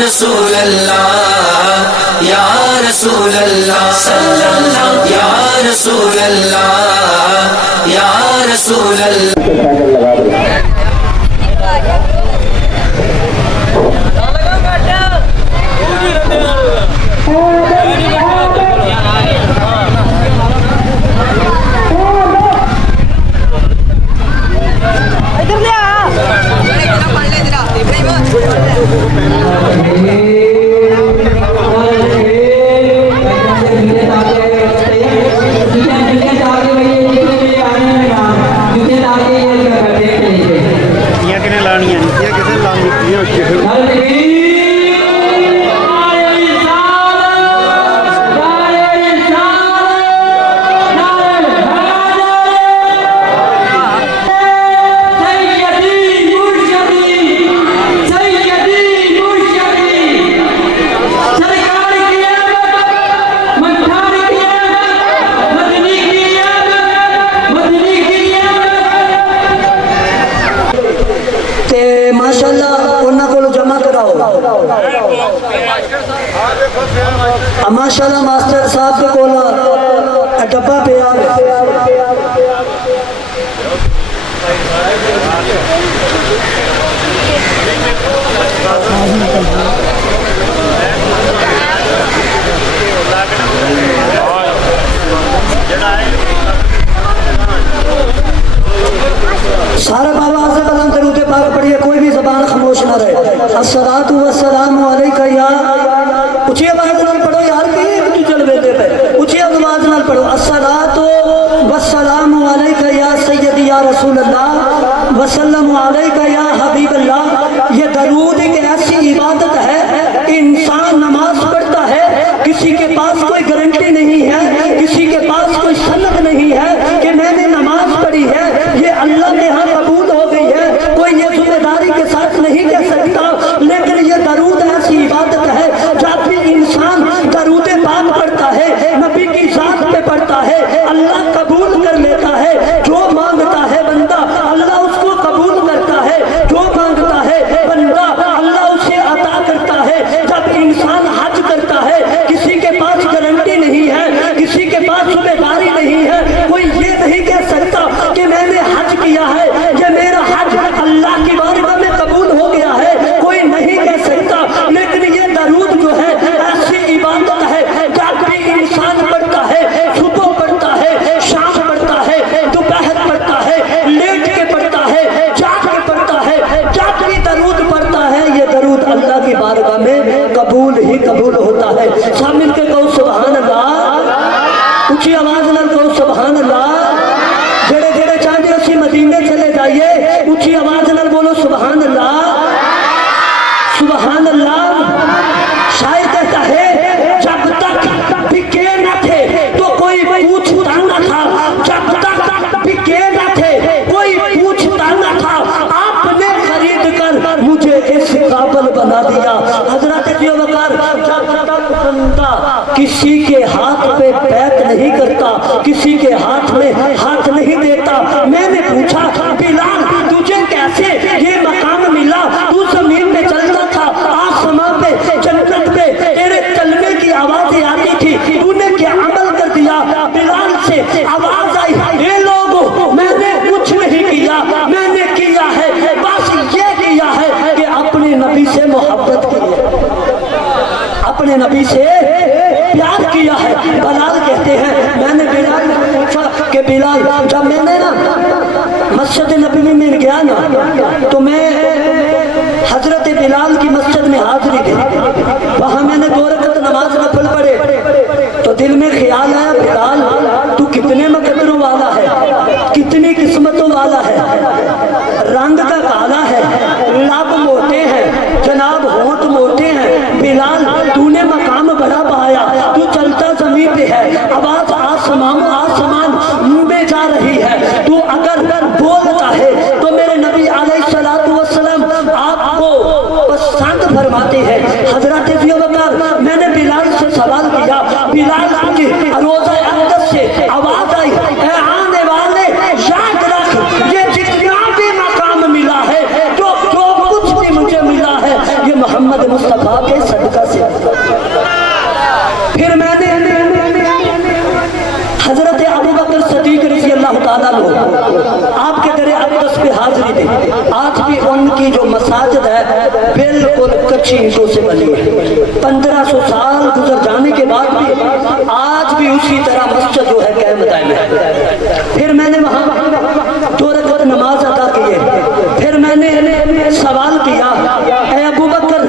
रसूल अल्लाह या रसूल अल्लाह सल्लल्लाहु या रसूल अल्लाह या रसूल अल्लाह। माशाल्लाह मास्टर साहब के कोल डब्बा पे सारे बाबा से बलंद दरूद पाक पढ़िए, कोई भी जबान खामोश ना रहे। अस्सलातु वस्सलामु अलैका या, ऊंची आवाज नाल पढ़ो यार, कि जलवे दे पे ऊंची आवाज नाल पढ़ो। अस्सलातु वस्सलामु अलैका या सय्यदी या रसूल अल्लाह वसल्लमु अलैका या हबीब अल्लाह। ये दरूद एक ऐसी इबादत है, इंसान नमाज पढ़ता है, किसी के पास कोई गारंटी नहीं है, किसी के पास कोई सनद नहीं है कि मैंने नमाज पढ़ी है, ये अल्लाह के यहाँ कबूल हो गई है, कोई ये जिम्मेदारी के साथ नहीं कह सकता। लेकिन ये दरूद ऐसी इबादत है, जब भी इंसान दरूद पाक पढ़ता है, नबी की जात पे पढ़ता है, अल्लाह कबूल कर लेता है। जो मांगता है बंदा, अल्लाह उसको कबूल करता है, जो मांगता है बंदा, अल्लाह उसे अता करता है। जब इंसान हज करता है, किसी के पास गारंटी नहीं है, किसी के पास जिम्मेदारी नहीं है, कोई ये नहीं कह सकता कि मैंने हज किया है, ये मेरा हज अल्लाह की बारगाह में कबूल हो गया है, कोई नहीं कह सकता। लेकिन ये दरूद जो है ऐसी इबादत है, जब भी इंसान पढ़ता है, सुबह पढ़ता है, शाम पढ़ता है, दोपहर पढ़ता है, लेट के पढ़ता है, जाग के पढ़ता है, जब भी दरूद पढ़ता है, ये दरूद अल्लाह की बारगाह में कबूल ही कबूल होता है। सब मिलकर कहो सुभान अल्लाह, ऊंची आवाज नाल कहो सुभान अल्लाह। जेड़े जेड़े चाहते असी मदीने चले जाइए, ऊंची आवाज नाल बोलो सुभान अल्लाह, सुभान अल्लाह। शायर कहता है जब तक बिके न थे तो कोई पूछता न था, जब तक बिके न थे कोई पूछता न था, आपने खरीद कर मुझे इस काबिल बना दिया। हजरत ज़ुल्फ़िकार, जब तक बंदा किसी के हाथ पे बैत नहीं करता, किसी के हाथ में हाथ नहीं देता। मैंने पूछा बिलाल तुझे कैसे ये मकाम मिला, तू जमीन पे चलता था, आसमां पे, जन्नत पे तेरे चलने की आवाजें आती थी, तूने क्या अमल कर दिया? बिलाल से आवाज आई, ये लोगों मैंने कुछ नहीं किया, मैंने किया है बस ये किया है कि अपने नबी से मोहब्बत की है, अपने नबी से प्यार किया है। बिलाल कहते हैं मैंने बिलाल से पूछा कि बिलाल जब मैंने ना मस्जिद नबवी में गया ना, तो मैं हजरत बिलाल की मस्जिद में हाजिरी दी, वहां मैंने 2 रकात नमाज नफल पढ़े, तो दिल में ख्याल आया बिलाल तू कितने मकदरों वाला है, कितनी किस्मतों वाला है, रंग का काला है, लब मोटे हैं जनाब, होंठ मोटे हैं। बिलाल तूने मकाम बड़ा पाया, तू चलता जमीन पे है, आवाज आसमान में जा रही है, तू अगर बोलता है तो मेरे नबी अलैहिस्सलातु वस्सलाम आपको पसंद फरमाते हैं। हजरत ज़ुल्फ़िकार, मैंने बिलाल से सवाल किया, बिलाल की रोज़ा अक़दस से आवाज आई, आने वाले याद रख ये जितना भी मकाम मिला है, जो कुछ भी मुझे मिला है, ये मोहम्मद मोहम्मद मुस्तफा के सदका से। फिर मैंने हजरत अबू बकर सदीक रज़ी अल्लाह ताला अन्हु आपके दर अक़दस पे हाजिरी दी। आज भी उनकी जो मसाजिद है बिल्कुल कच्ची ईंटों से बनी है। 1500 साल गुजर जाने के बाद भी आज भी उसी तरह मस्जिद जो है कायम दायम है। फिर मैंने वहाँ 2 रकात नमाज अदा की है। फिर मैंने सवाल किया, ऐ अबू बकर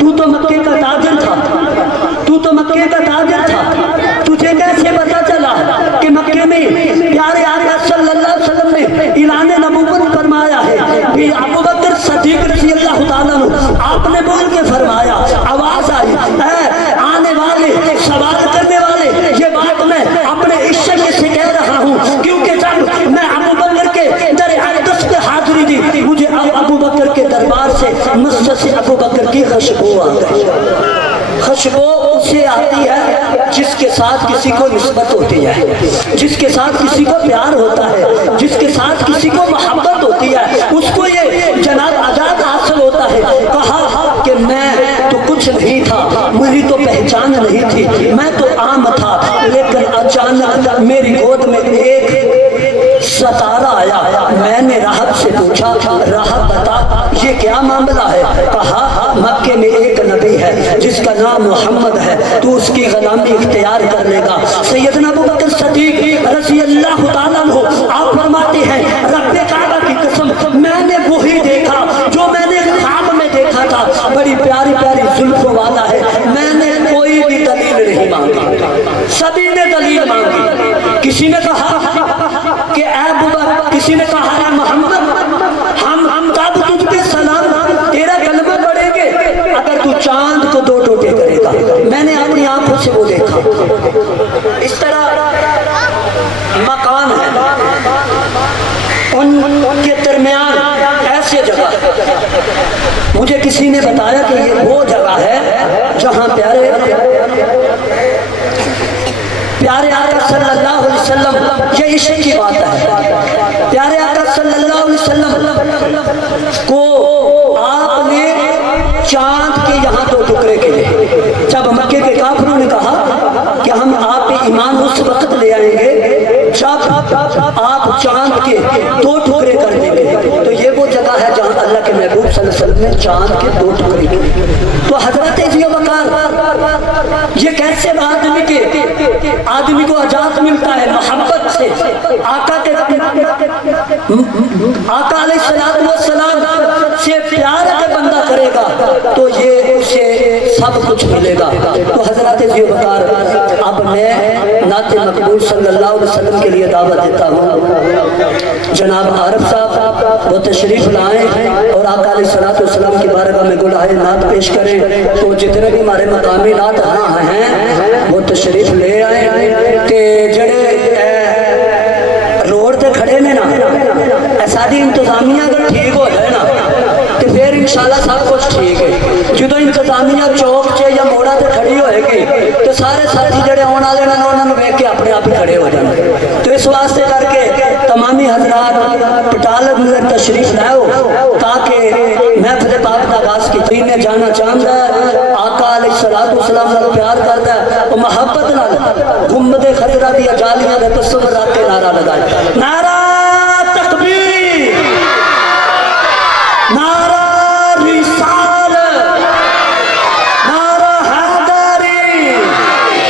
तू तो मक्के का ताजिर था, तू तो मक्के का ताजिर था, तुझे कैसे पता चला कि मक्के में प्यारे आका सल्लल्लाहु अलैहि वसल्लम ने ऐलान नबूवत फरमाया है कि अबू बकर सदीक रज़ी अल्लाह ताला अन्हु आपने बोल के फरमाया, आवाज आई, आने वाले सवाल करने वाले ये बात मैं अपने इश्क से कह रहा हूँ, क्योंकि जब मैं अबू बकर के दर अक़दस पे हाजिरी दी मुझे अबू बकर के दरबार से मस्जिद से अबू बकर की खुशबू आ गई। खुशबू उससे आती है जिसके साथ किसी को निस्बत होती है, जिसके साथ किसी को प्यार होता है, जिसके साथ किसी को मोहब्बत होती है, उसको ये जनाब आजाद हासिल होता है। कहा कि मैं तो कुछ नहीं था, मेरी तो पहचान नहीं थी, मैं तो आम था, लेकिन अचानक मेरी गोद में एक सतारा आया। मैंने राहत से पूछा, राहत बता ये क्या मामला है? कहा मक्के में एक नबी है जिसका नाम मोहम्मद है, तू उसकी गुलामी इख्तियार कर लेगा। सैयदना अबू बकर सदीक रज़ी अल्लाह ताला अन्हु आप फरमाते हैं, रब्बे काबा की कसम मैंने वही देखा जो मैंने ख्वाब में देखा था, बड़ी प्यारी प्यारी जुल्फों वाला है। मैंने कोई भी दलील नहीं मांगी, सभी ने दलील मांगी। किसी ने कहा कि किसी ने कहा है मोहम्मद हम तब तुझ पे सलाम तेरा कलमा पढ़ेंगे अगर तू चांद को 2 टोटे करेगा। मैंने अपनी आंखों से वो देखा। इस तरह मकान है, उनके दरमियान ऐसे जगह, मुझे किसी ने बताया कि ये वो जगह है जहां प्यारे आका सल्लल्लाहु अलैहि वसल्लम, ये इश्क की बात है, प्यारे आका सल्लल्लाहु अलैहि वसल्लम को आपने चांद के यहाँ 2 टुकड़े किए। जब मक्के के काफिरों ने कहा कि हम आप पे ईमान उस वक्त ले आएंगे जब आप चांद के 2 टुकड़े कर देंगे, तो ये वो जगह है जहाँ अल्लाह के महबूब सल्लल्लाहु अलैहि वसल्लम ने चांद के 2 टुकड़े किए। तो हजरत ये कैसे आदमी को आजाद मिलता है मोहब्बत से, आका अलैहिस्सलाम से प्यार अगर बंदा करेगा तो ये उसे सब कुछ मिलेगा। तो हजरत ज़ियोबकार अब मैं नाते मकबूल सल्लल्लाहु अलैहि वसल्लम के लिए दावत देता हूँ। जनाब आरिफ साहब वो तशरीफ लाएं और आका अलैहिस्सलाम की बारगाह में गुलाहे नात पेश करें। तो जितने भी हमारे मकामी नात हैं वो तशरीफ ले आए कि जड़े रोड ते खड़े ने ना, सारी इंतजामिया अगर ठीक हो जाए ना तो फिर इंशाल्लाह सब कुछ ठीक है। जो इंतजामिया चौक च या मोड़ा ते खड़ी होएगी तो सारे साथी जड़े आने वाले ने उन्होंने वेख के अपने आप ही खड़े हो जाएंगे। तो इस वास्ते करके तमामी हजरात पटाल में तशरीफ लाओ ताकि महफिल पाक का आगाज की ने जाना चाहता है, आका अलैहिस्सलाम नाल प्यार करता है और मोहब्बत नाल गुंबद खजरा दी जालियां दे तस्वुरात के नारा लगाए। नारा तकबीर, नारा रिसालत, नारा हैदरी,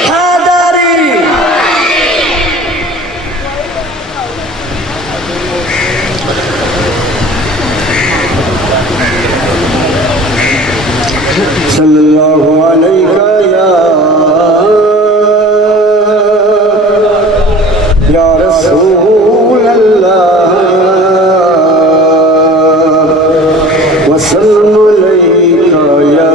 हैदरी। सल्लल्लाहु अलैहि या रसूल अल्लाह वसल्लम अलैका या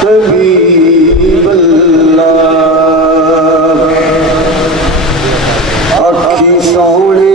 हबीब अल्लाह। अखी सोने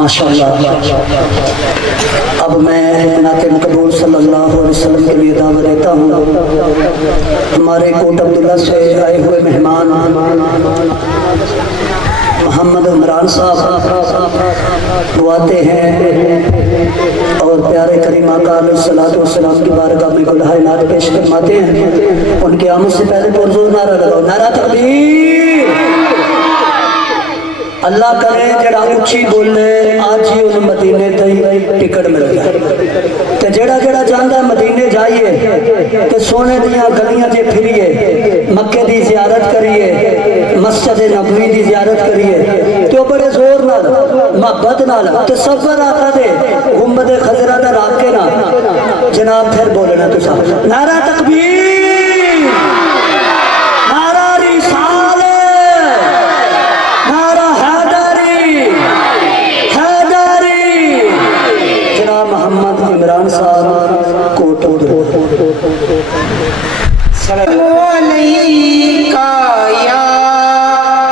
माशाअल्लाह। अब मैं नाते मकबूल सल्लल्लाहु अलैहि वसल्लम के लिए दावत देता हूँ। हमारे कोट अब्दुल्ला से आए हुए मेहमान मोहम्मद इमरान साहब दुआते हैं और प्यारे करीम आका अलैहिस्सलाम की बारगाह में गुलहाए नात पेश फरमाते हैं। उनके आमद से पहले पुरजोर नारा लगाओ, नारा तकबीर। अल्लाह करे जड़ा उच्ची बोले आज ही उन मदीने तई टिकट मिल जाए ते जड़ा जड़ा चाहता मदीने जाइए ते सोने दियां गलियां च फिरिए, मक्के दी जियारत करिए, मस्जिद नबवी दी जियारत करिए ते बड़े जोर नाल मोहब्बत नाल ते सफर आका दे गुंबद खजरा दा रख के ना जनाब फिर बोलना तुसा नारा तकबीर, नारा रिसालत, नारा मोहम्मद इमरान साहब कोट अलैका या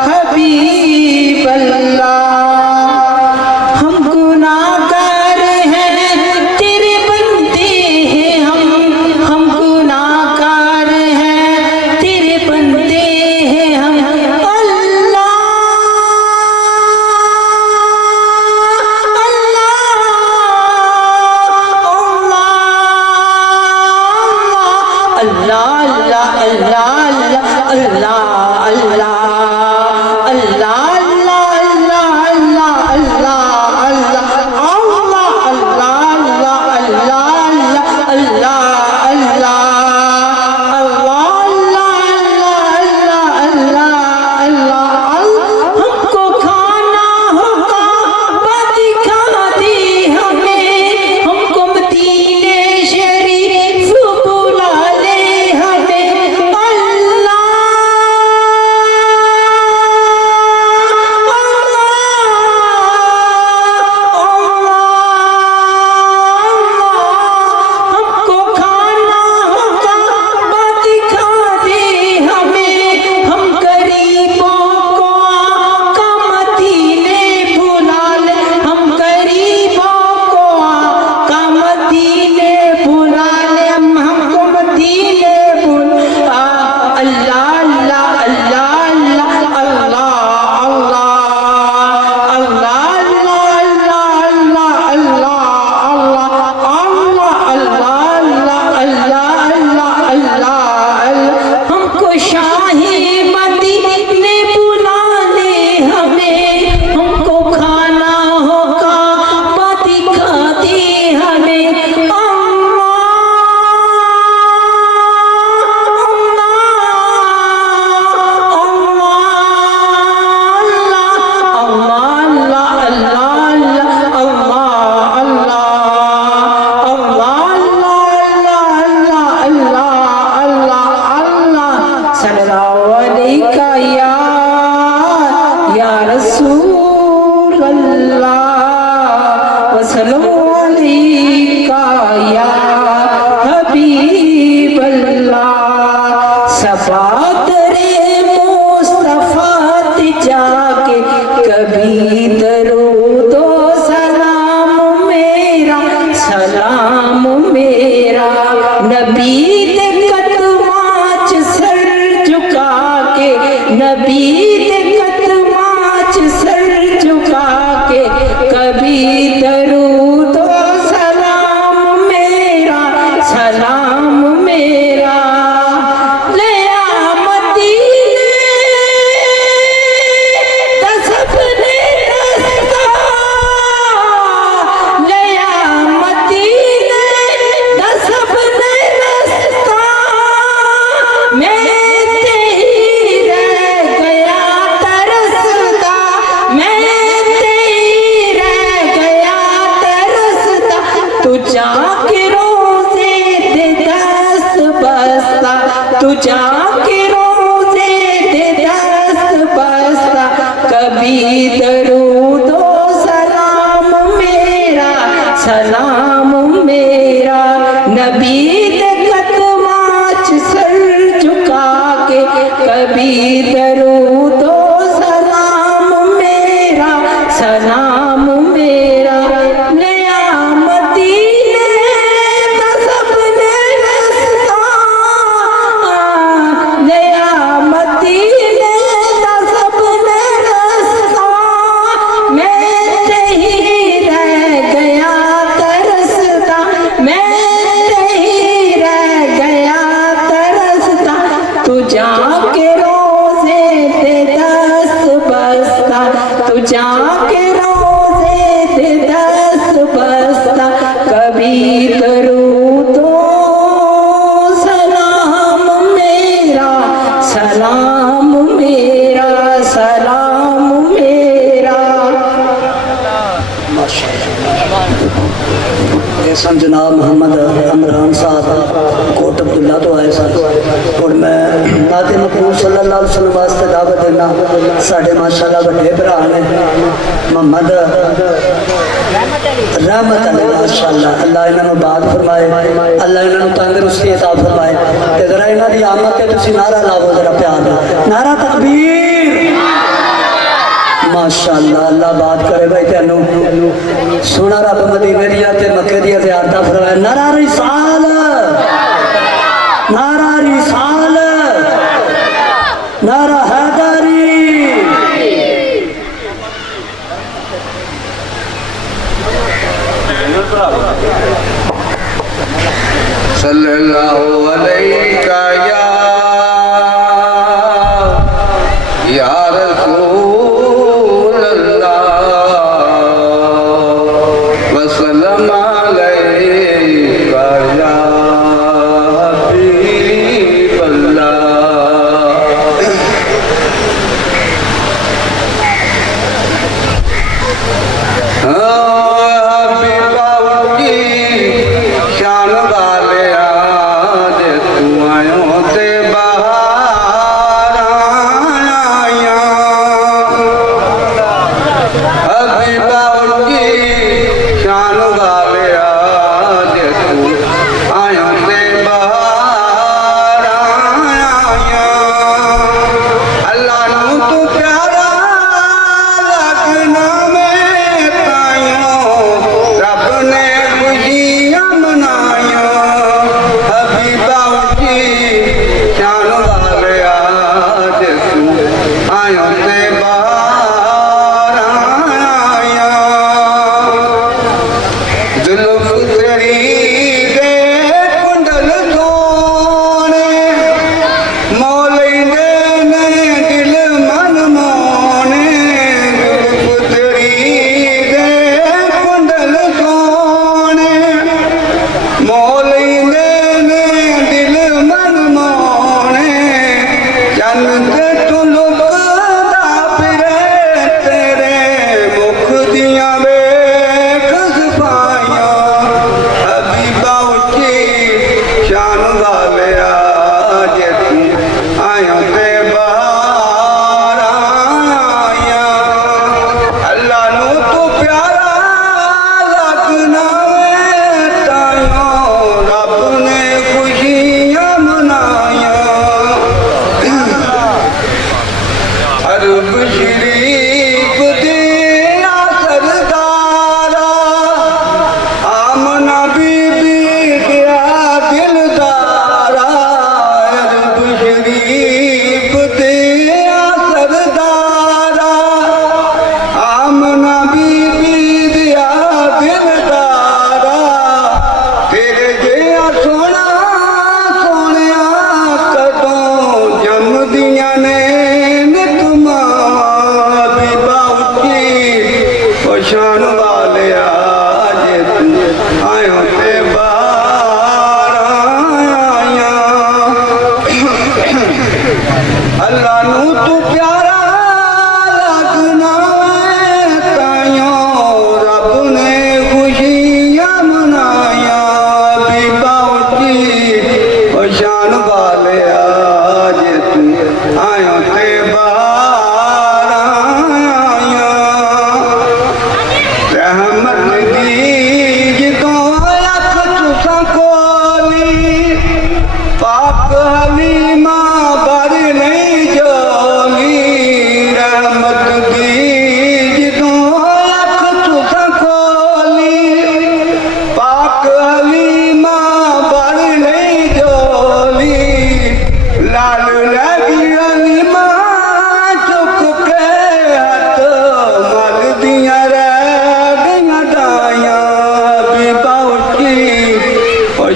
हबीब अल्लाह, हम गुनाहगार हैं तेरे बंदे हैं, हम गुनाहगार हैं तेरे बंदे हैं हम। सलाम मेरा। नबी दे कदमां च सर झुका के कभी दरूदो सलाम मेरा, सलाम मेरा। नया मदीने दा सबने रस्ता, नया मदीने दा सबने रस्ता। मैं ते ही रह गया तरसता, मैं ते ही रह गया तरसता। तू जाके रोज़े ते दस्त बस्ता, तू जाके रोज़े ते दस्त बस्ता। कभी दरूदो सलाम मेरा, सलाम मेरा, सलाम मेरा। ऐसा जनाब मोहम्मद इमरान साहब कोट अब्दुल्ला तो आए सन और मैं नाते मकबूल सल्लल्लाहु अलैहि वसल्लम वास्ते दावत देना। साढ़े माशाअल्लाह बड़े भरा ने मोहम्मद रहमत अली माशाअल्लाह, अल्लाह इन्हों बात फरमाए, अल्लाह इन्हों तंदुरुस्ती अता फरमाए। ते जरा इन्हों की आमद ते तुसीं नारा लावो जरा प्यार नाल, नारा तकबीर। माशाअल्लाह अल्लाह बात करे भाई तेनू सोना रब मदीने दिया ते मक्के दिया ज़ियारतां फरमाए। नारा रिसाल, नारा रिसाल, नारा हैदरी। सल्लल्लाहु अलैका या रसूल अल्लाह वसल्लम अलैका या हबीब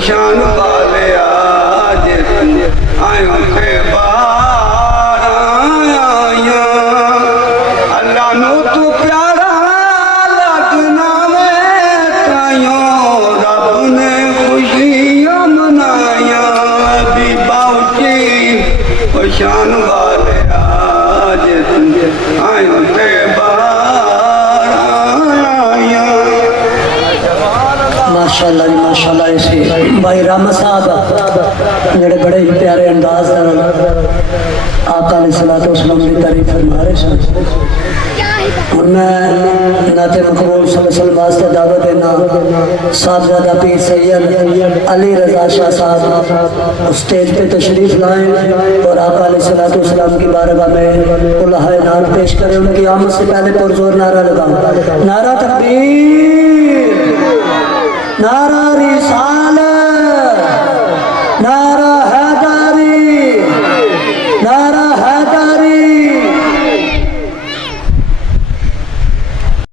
शान वाले आज आयो थे बार आया अल्लाह नु तू प्यारा लगना में तायो रब ने खुशियां मनाया भी बाउची शान वाले आज आयो थे बार आया। माशाअल्लाह जी माशाअल्लाह। ऐसे भाई रामा साहब जेड़े बड़े ही प्यारे अंदाज आका अलैहिस्सलातु वस्सलाम की तारीफ फरमा रहे सन। और मैं नाते मकबूल सल्लल्लाहु वास्ते दावत देना साहबजादा पीर सैयद अली रजा शाह साहब स्टेज पे तशरीफ लाए और आका अलैहिस्सलातु वस्सलाम की बारगाह में उल्लाहे नाम पेश करें। उनकी आमद से पहले पुरजोर नारा लगाओ, नारा तकबीर, नारा